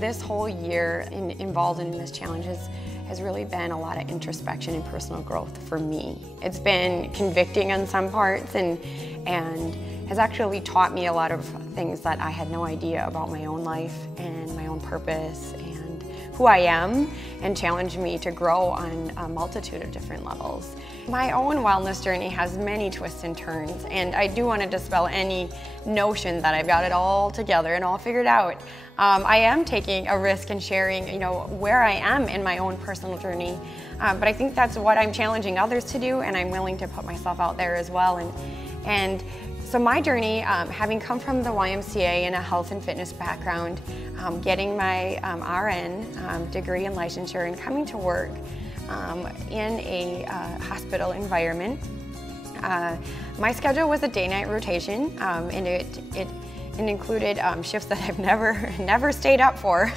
This whole year involved in this challenge has really been a lot of introspection and personal growth for me. It's been convicting on some parts and has actually taught me a lot of things that I had no idea about my own life and my own purpose and who I am, and challenged me to grow on a multitude of different levels. My own wellness journey has many twists and turns, and I do want to dispel any notion that I've got it all together and all figured out. I am taking a risk and sharing, where I am in my own personal journey, but I think that's what I'm challenging others to do, and I'm willing to put myself out there as well. And so my journey, having come from the YMCA in a health and fitness background, getting my RN degree and licensure, and coming to work in a hospital environment. My schedule was a day-night rotation, and it included shifts that I've never stayed up for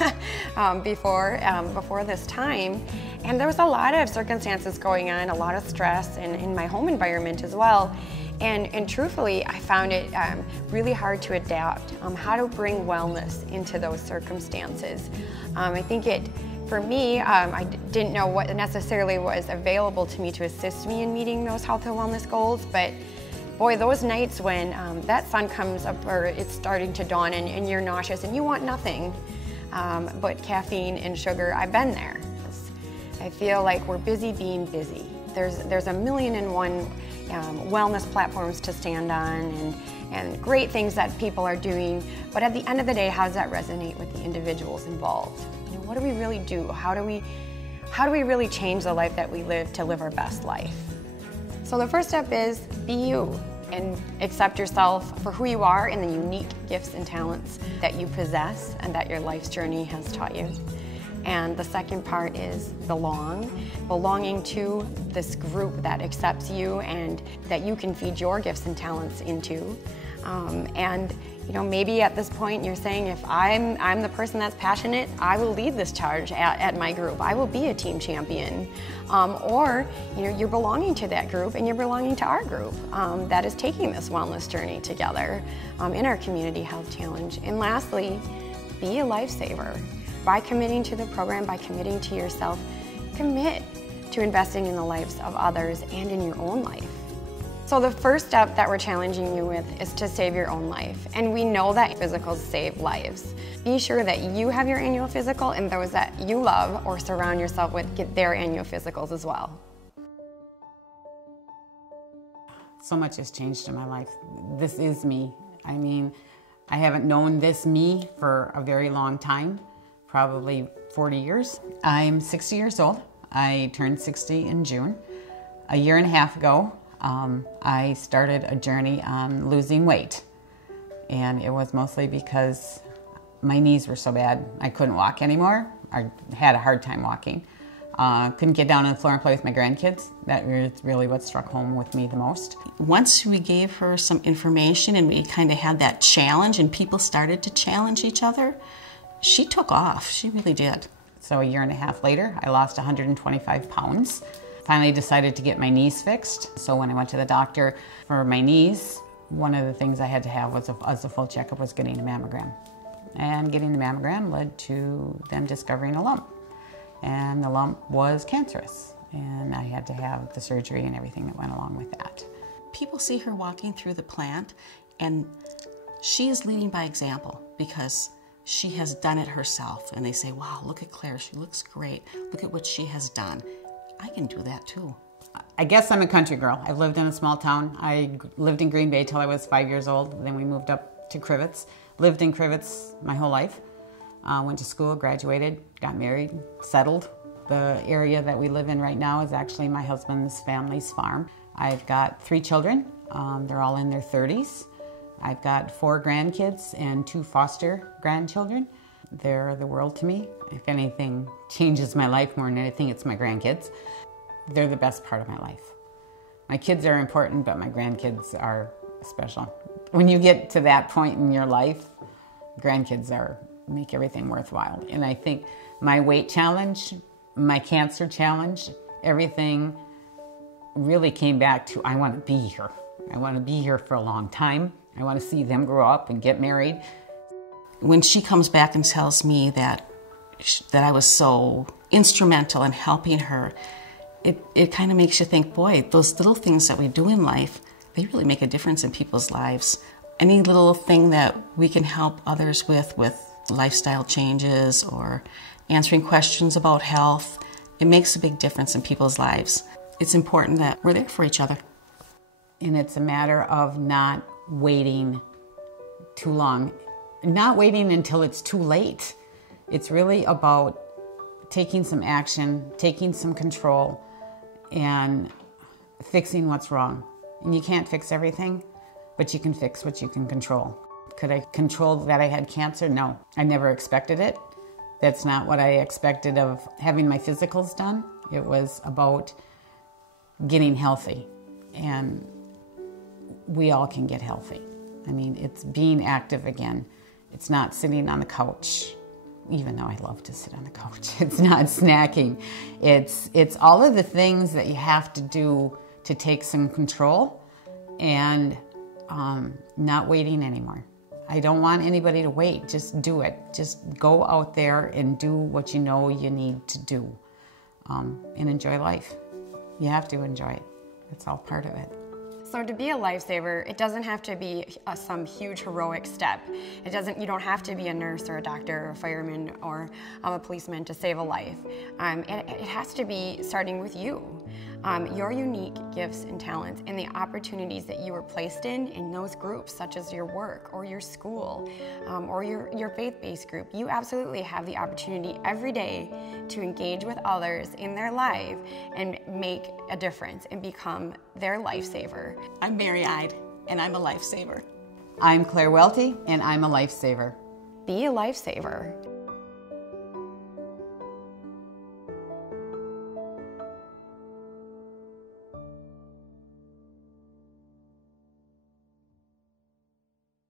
before this time. And there was a lot of circumstances going on, a lot of stress in my home environment as well. And truthfully, I found it really hard to adapt how to bring wellness into those circumstances. I think for me, I didn't know what necessarily was available to me to assist me in meeting those health and wellness goals, but boy, those nights when that sun comes up or it's starting to dawn and you're nauseous and you want nothing but caffeine and sugar, I've been there. I feel like we're busy being busy. There's a million and one wellness platforms to stand on and great things that people are doing, but at the end of the day, how does that resonate with the individuals involved? What do we really do? How do we really change the life that we live to live our best life? So the first step is be you and accept yourself for who you are and the unique gifts and talents that you possess and that your life's journey has taught you. And the second part is belonging to this group that accepts you and that you can feed your gifts and talents into. And maybe at this point you're saying, if I'm the person that's passionate, I will lead this charge at my group. I will be a team champion. Or you're belonging to that group and you're belonging to our group that is taking this wellness journey together in our community health challenge. And lastly, be a lifesaver. By committing to the program, by committing to yourself, commit to investing in the lives of others and in your own life. So the first step that we're challenging you with is to save your own life. And we know that physicals save lives. Be sure that you have your annual physical and those that you love or surround yourself with get their annual physicals as well. So much has changed in my life. This is me. I mean, I haven't known this me for a very long time, probably 40 years. I'm 60 years old. I turned 60 in June. A year and a half ago, I started a journey on losing weight. And it was mostly because my knees were so bad. I couldn't walk anymore. I had a hard time walking. Couldn't get down on the floor and play with my grandkids. That was really what struck home with me the most. Once we gave her some information and we kind of had that challenge and people started to challenge each other, she took off. She really did. So a year and a half later, I lost 125 pounds. Finally decided to get my knees fixed. So when I went to the doctor for my knees, one of the things I had to have was a full checkup was getting a mammogram. And getting the mammogram led to them discovering a lump. And the lump was cancerous. And I had to have the surgery and everything that went along with that. People see her walking through the plant and she is leading by example because she has done it herself. And they say, wow, look at Claire, she looks great. Look at what she has done. I can do that too. I guess I'm a country girl. I've lived in a small town. I lived in Green Bay till I was 5 years old. Then we moved up to Crivets. Lived in Crivets my whole life. Went to school, graduated, got married, settled. The area that we live in right now is actually my husband's family's farm. I've got 3 children. They're all in their 30s. I've got 4 grandkids and 2 foster grandchildren. They're the world to me. If anything changes my life more than anything, it's my grandkids. They're the best part of my life. My kids are important, but my grandkids are special. When you get to that point in your life, grandkids make everything worthwhile. And I think my weight challenge, my cancer challenge, everything really came back to, I want to be here. I want to be here for a long time. I want to see them grow up and get married. When she comes back and tells me that I was so instrumental in helping her, it kind of makes you think, boy, those little things that we do in life, they really make a difference in people's lives. Any little thing that we can help others with lifestyle changes or answering questions about health, it makes a big difference in people's lives. It's important that we're there for each other. And it's a matter of not waiting too long, not waiting until it's too late. It's really about taking some action, taking some control, and fixing what's wrong. And you can't fix everything, but you can fix what you can control. Could I control that I had cancer? No, I never expected it. That's not what I expected of having my physicals done. It was about getting healthy, and we all can get healthy. I mean, it's being active again. It's not sitting on the couch, even though I love to sit on the couch. It's not snacking. It's all of the things that you have to do to take some control and not waiting anymore. I don't want anybody to wait. Just do it. Just go out there and do what you know you need to do, and enjoy life. You have to enjoy it. It's all part of it. So to be a lifesaver, it doesn't have to be some huge heroic step. You don't have to be a nurse or a doctor or a fireman or a policeman to save a life. It has to be starting with you. Your unique gifts and talents and the opportunities that you were placed in those groups, such as your work or your school or your faith-based group. You absolutely have the opportunity every day to engage with others in their life and make a difference and become their lifesaver. I'm Mary-eyed, and I'm a lifesaver. I'm Claire Welty, and I'm a lifesaver. Be a lifesaver.